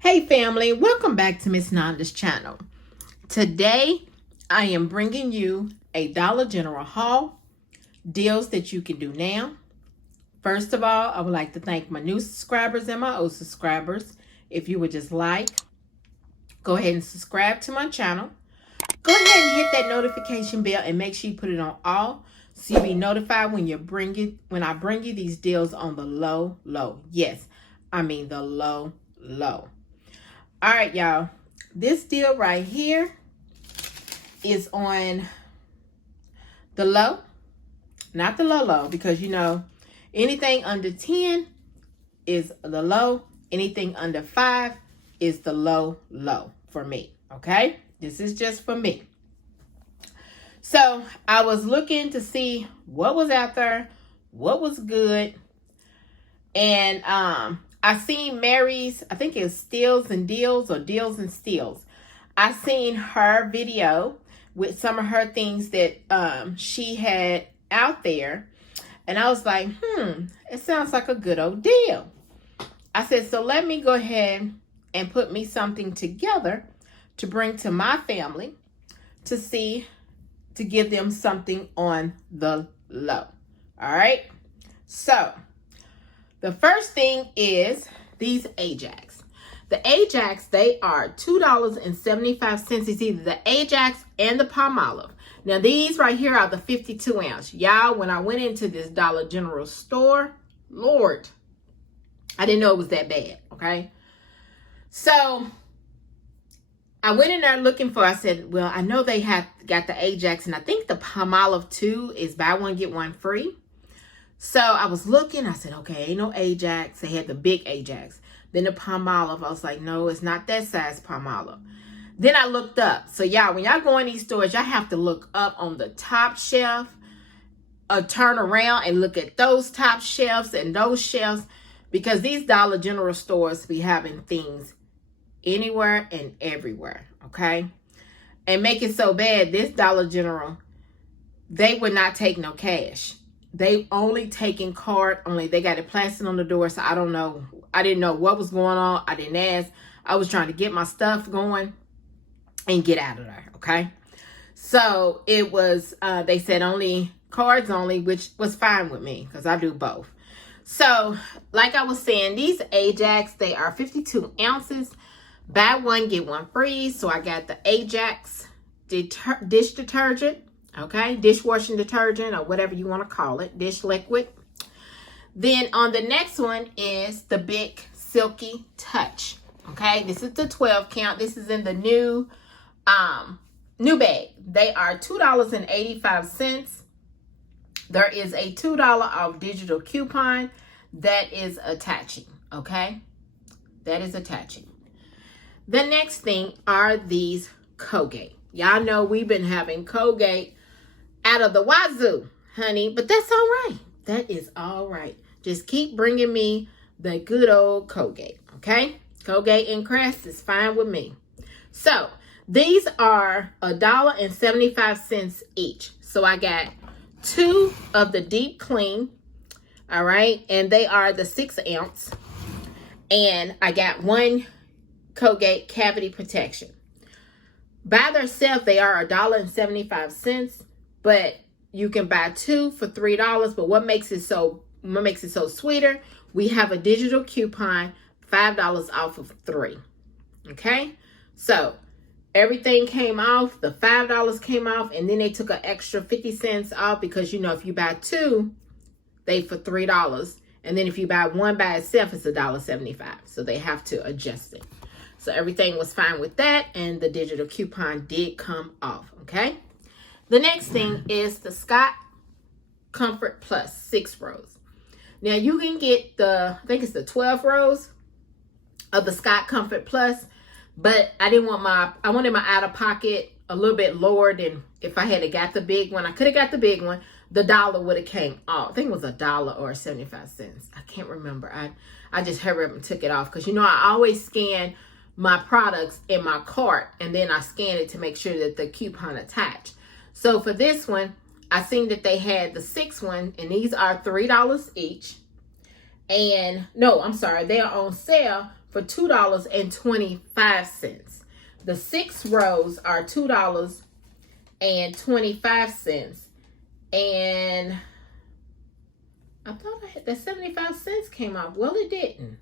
Hey family, welcome back to Miss Nanda's channel. Today I am bringing you a Dollar General haul, deals that you can do now. First of all, I would like to thank my new subscribers and my old subscribers. If you would just go ahead and subscribe to my channel. Go ahead and hit that notification bell and make sure you put it on all so you'll be notified when I bring you these deals on the low. Yes, I mean the low. All right, y'all. This deal right here is on the low, not the low, because anything under 10 is the low. Anything under 5 is the low for me. Okay, this is just for me. So I was looking to see what was out there, what was good, and I seen Mary's, I think it's Steals and Deals or Deals and Steals. I seen her video with some of her things that she had out there. And I was like, it sounds like a good old deal. I said, so let me go ahead and put me something together to bring to my family to give them something on the low. All right. So the first thing is these Ajax. The Ajax, they are $2.75. It's either the Ajax and the Palmolive. Now, these right here are the 52 ounce. Y'all, when I went into this Dollar General store, Lord, I didn't know it was that bad, okay? So I went in there looking for, I said, well, I know they have got the Ajax, and I think the Palmolive too is buy one, get one free. So I was looking, I said, okay, ain't no Ajax. They had the big Ajax. Then the Palmolive, I was like, no, it's not that size Palmolive. Then I looked up. So y'all, when y'all go in these stores, y'all have to look up on the top shelf, turn around and look at those top shelves and those shelves, because these Dollar General stores be having things anywhere and everywhere, okay? And make it so bad, this Dollar General, they would not take no cash. They only taking card only. They got it plastered on the door, so I don't know. I didn't know what was going on. I didn't ask. I was trying to get my stuff going and get out of there, okay? So it was, they said only cards only, which was fine with me because I do both. So like I was saying, these Ajax, they are 52 ounces. Buy one, get one free. So I got the Ajax dish detergent. Okay, dishwashing detergent or whatever you want to call it, dish liquid. Then on the next one is the Big Silky Touch. Okay, this is the 12 count. This is in the new bag. They are $2.85. There is a $2 off digital coupon that is attaching. Okay, that is attaching. The next thing are these Colgate. Y'all know we've been having Colgate out of the wazoo, honey, but that's all right. That is all right. Just keep bringing me the good old Colgate, okay? Colgate and Crest is fine with me. So these are $1.75 each. So I got 2 of the Deep Clean, all right, and they are the 6 ounce, and I got 1 Colgate Cavity Protection. By themselves, they are $1.75. But you can buy 2 for $3. But what makes it so sweeter? We have a digital coupon, $5 off of 3. Okay, so everything came off. The $5 came off, and then they took an extra 50 cents off because if you buy 2, they for $3, and then if you buy 1 by itself, it's $1.75. So they have to adjust it. So everything was fine with that, and the digital coupon did come off. Okay. The next thing is the Scott Comfort Plus 6 rows. Now you can get I think it's the 12 rows of the Scott Comfort Plus, but I wanted my out of pocket a little bit lower than if I had got the big one. I could have got the big one. The dollar would have came off. I think it was $1 or 75 cents. I can't remember. I just hurried up and took it off because I always scan my products in my cart and then I scan it to make sure that the coupon attached. So for this one, I seen that they had the 6 one, and these are $3 each. And no, I'm sorry, they are on sale for $2.25. The 6 rows are $2.25. And I thought I had the 75 cents came off. Well, it didn't.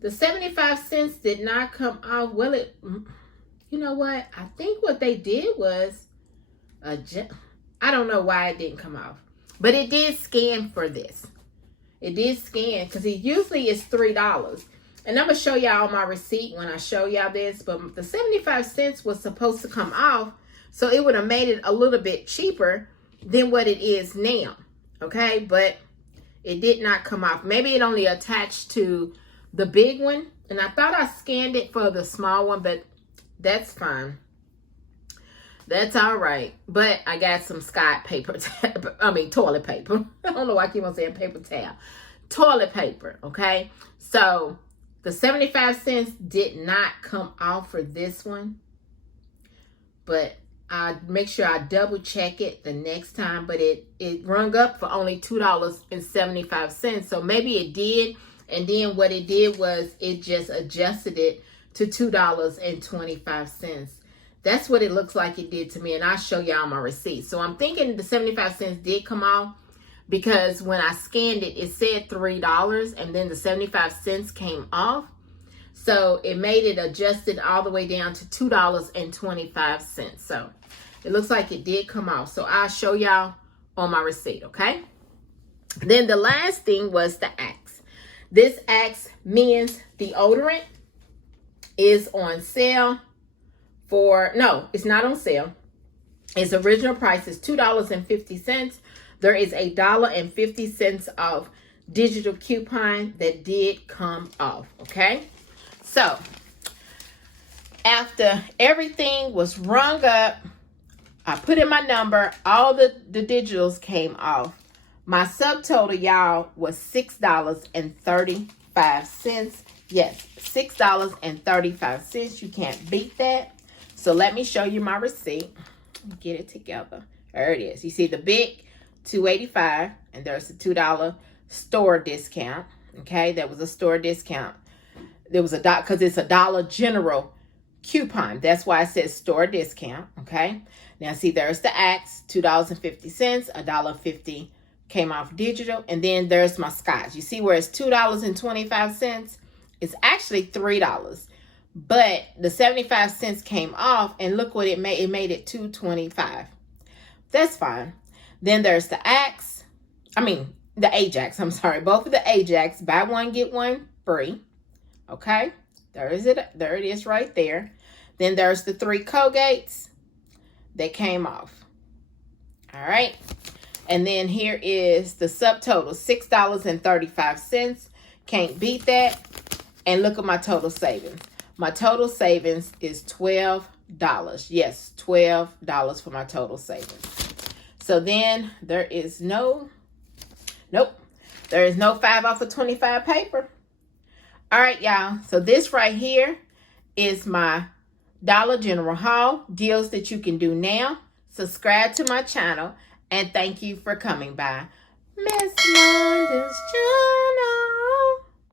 The 75 cents did not come off. Well, you know what? I think what they did was, I don't know why it didn't come off. But it did scan for this. It did scan because it usually is $3. And I'm going to show y'all my receipt when I show y'all this. But the 75 cents was supposed to come off. So it would have made it a little bit cheaper than what it is now. Okay, but it did not come off. Maybe it only attached to the big one. And I thought I scanned it for the small one, but that's fine. That's all right. But I got some Scott paper, toilet paper. I don't know why I keep on saying paper towel. Toilet paper, okay? So the 75 cents did not come off for this one. But I make sure I double check it the next time. But it rung up for only $2.75. So maybe it did. And then what it did was it just adjusted it to $2.25. That's what it looks like it did to me. And I'll show y'all my receipt. So I'm thinking the 75 cents did come off because when I scanned it, it said $3 and then the 75 cents came off. So it made it adjusted all the way down to $2.25. So it looks like it did come off. So I'll show y'all on my receipt, okay? Then the last thing was the Axe. This Axe men's deodorant is on sale for, no, it's not on sale. Its original price is $2.50. There is $1.50 of digital coupon that did come off, okay? So, after everything was rung up, I put in my number, all the digitals came off. My subtotal, y'all, was $6.35. Yes, $6.35. You can't beat that. So let me show you my receipt. Get it together. There it is. You see the big $2.85, and there's a $2 store discount. Okay, that was a store discount. There was because it's a Dollar General coupon. That's why it says store discount. Okay. Now see, there's the Axe, $2.50, $1.50 came off digital, and then there's my Scotch. You see where it's $2.25? It's actually $3. But the 75 cents came off, and look what it made. It made it $2.25. That's fine. Then there's the Axe. The Ajax. I'm sorry. Both of the Ajax. Buy one, get one free. Okay. There it is right there. Then there's the 3 Colgates that came off. All right. And then here is the subtotal, $6.35. Can't beat that. And look at my total savings. My total savings is $12. Yes, $12 for my total savings. So then there is there is no 5 off of 25 paper. All right, y'all. So this right here is my Dollar General haul deals that you can do now. Subscribe to my channel, and thank you for coming by Miss Londa's channel.